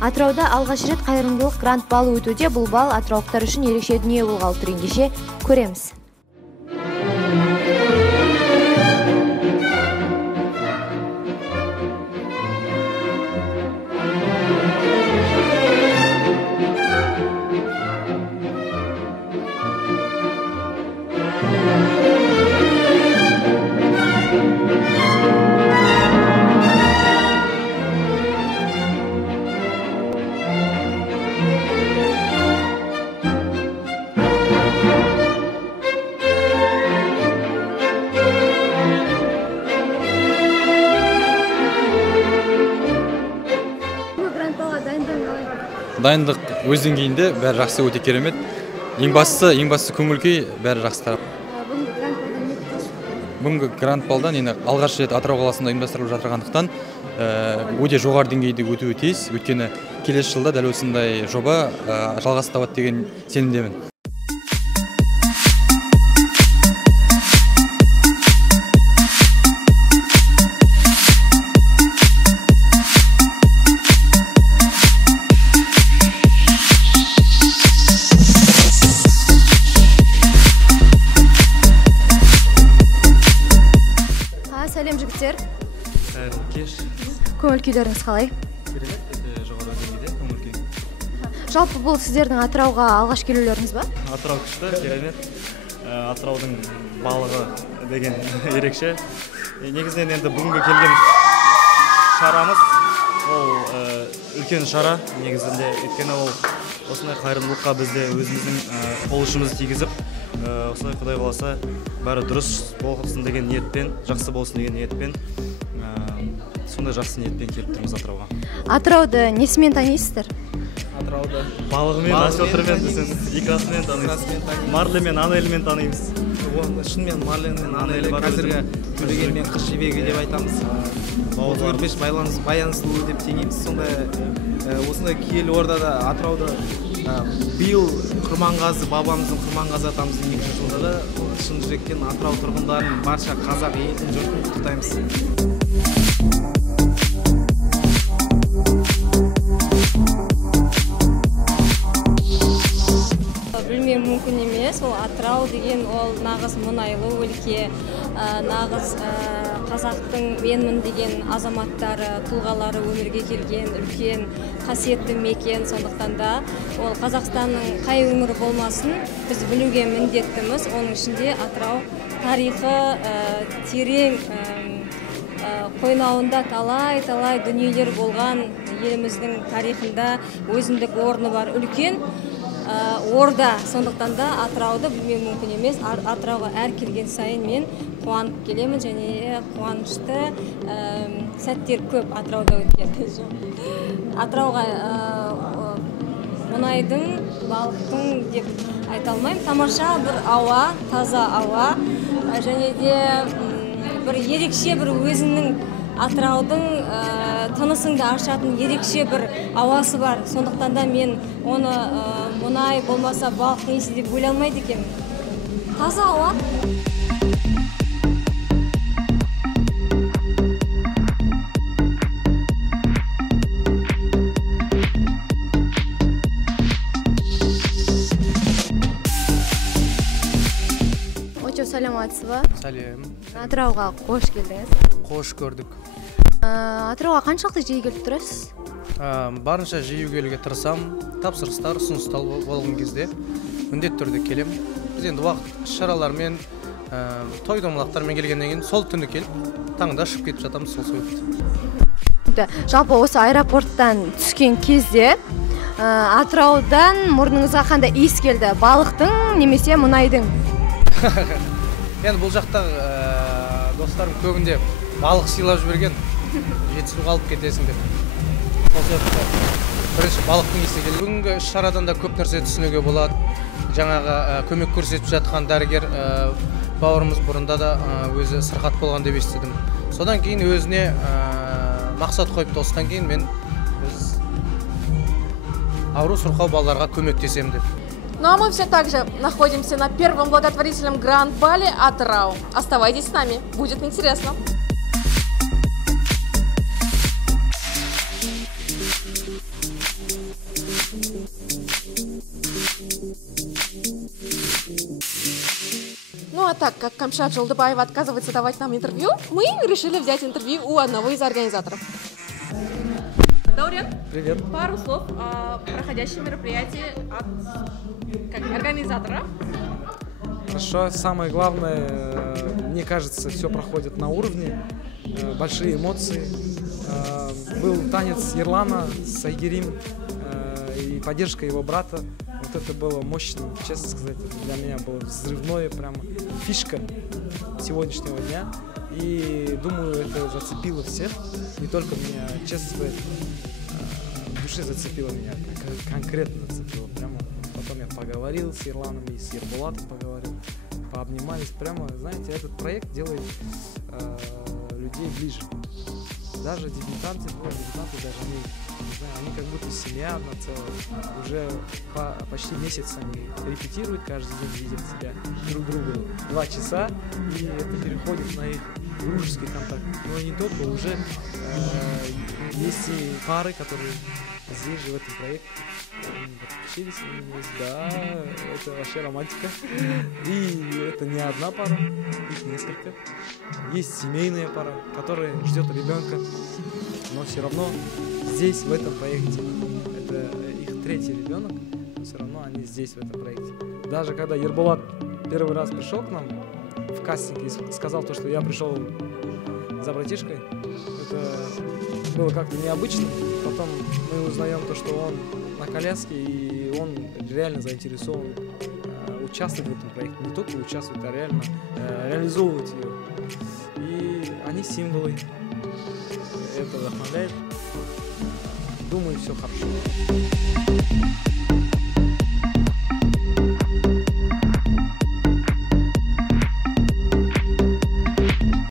Атырауда алгач рет кайрымдуулук грант балы өтүүдө. Бул бал атырауктар үчүн ерекше дүнүйө болгалы тур. Кеше көремиз. Дайындық өз деңгейінде бәрі жақсы, өте керемет. Ең бастысы көңіл-күй бәрі жақсы тарап. Бүгінгі грант балдан енді алғаш рет Атырау қаласында ұйымдастырылып жатырғандықтан өте жоғары деңгейде өтуі тиіс. Өйткені келесі жылда дәл осындай жоба жалғасын табады деген сенімдемін. Сәлем жігіттер. Кеш. Көңіл күйлеріңіз қалай? Керемет, жоғары деңгейде көңіл күй. Жалпы бұл сіздердің Атырауға алғаш келулеріңіз ба? Атырау күшті, керемет. Атыраудың балығы деген ерекше. Негізінен енді бүгінгі келген шарамыз ол үлкен шара негізінде. Өйткені ол осындай қайырымдылыққа бізде өзіміздің қол ұшымызды тигізіп, осылай Құдай қаласа бәрі дұрыс болсын деген ниетпен, жақсы болсын деген ниетпен, сондай жақсы ниетпен келіп тұрмыз Атырауға. Атырауды несімен танисыздар? Атырауды балығымен, асотрымен, икрасымен танимыз, марлемен, анелімен танимыз. Шынымен марленмен, анелі қазіргі төлегенмен қыз жібегі деп айтамыз. Өзгерпеш баянсылу деп теңейміз. Осындай киелі ордада Атырауды биыл Құрманғазы, бабамыздың Құрманғазы атамыздың 200 жылда да шын жүректен Атырау тұрғындарын, барша қазақ елін жұртын құттықтаймыз. Білмеу мүмкін емес. Ол Атырау деген ол нағыз мұнайлы өлке, нағыз қазақтың менмін деген азаматтары, тұлғалары өмірге келген үлкен қасиетті мекен. Сондықтан да ол Қазақстанның қай өңірі болмасын, біз білуге міндеттіміз. Оның ішінде Атырау тарихы терең, қойнауында талай дүниелер болған, еліміздің тарихында өзіндік орны бар үлкен орда. Сондықтан да Атырауды білмеу мүмкін емес. Атырауға әр келген сайын мен қуанып келемін және қуанышты сәттер көп Атырауда өткен. Атырауға мұнайдың, балықтың деп айта алмаймын. Тамаша бір ауа, таза ауа және де бір ерекше бір өзінің Атыраудың тынысыңды ашатын ерекше бір ауасы бар. Сондықтан да мен оны мұнай болмаса балықтың иісі деп бөле алмайды екенмін. Таза ауа. Саламатсыз ба? Сәлем. Атырауға қош келдіңіз. Қош көрдік. Атырауға қаншалықты жиі келіп тұрасыз? Барынша жиі келуге тырысам. Тапсырыстар, ұсыныстар болған кезде міндетті түрде келем. Біз енді уақыт шаралармен, той домалақтармен келгеннен кейін сол түні келіп, таңда ұшып кетіп жатамыз сол себепті. Жалпы осы аэропорттан түскен кезде Атыраудан мұрныңызға қандай иіс келді? Балықтың немесе мұнайдың? Енді бұл жақта достарым көбінде балық сыйлап жіберген, жетісуға алып кетесің деп. Сол себепті бірінші балықтың иісі келді. Бүгінгі шарадан да көп нәрсе түсінуге болады. Жаңағы көмек көрсетіп жатқан дәрігер бауырымыз бұрында да өзі сырқат болған деп естідім. Содан кейін өзіне мақсат қойыпты. Осыдан кейін мен өз ауру сырқау балаларға көмектесем деп. Ну а мы все так же находимся на первом благотворительном гранд-бале Атырау. Оставайтесь с нами, будет интересно. так как Камшат Жолдыбаева отказывается давать нам интервью, мы решили взять интервью у одного из организаторов. Даурен, Привет. пару слов о проходящем мероприятии от организатора. Хорошо. Самое главное, мне кажется, все проходит на уровне. Большие эмоции. Был танец Ерлана с Айгерим и поддержка его брата. Вот это было мощно, честно сказать. Для меня было взрывное, прямо фишка сегодняшнего дня. И думаю, это зацепило всех. Не только меня, честно сказать, в душе зацепило меня, конкретно зацепило. Прямо потом я поговорил с Ерланом и с Ербулатом поговорил, пообнимались. Прямо, знаете, этот проект делает людей ближе. Даже дебютанты даже они как будто семья одна целая. Уже почти месяц они репетируют, каждый день видят себя друг друга 2 часа, и это переходит на их дружеский контакт. Но не только, уже есть и пары, которые здесь же в этом проекте подключились, да, это вообще романтика. И это не одна пара, их несколько. Есть семейная пара, которая ждет ребенка, но все равно здесь, в этом проекте, это их 3-й ребенок, но все равно они здесь, в этом проекте. Даже когда Ербулат первый раз пришел к нам в кастинг и сказал то, что я пришел за братишкой, это было как-то необычно. Потом мы узнаем то, что он на коляске, и он реально заинтересован участвовать в этом проекте. Не только участвовать, а реально реализовывать ее. И они символы. Это вдохновляет. Думаю, все хорошо.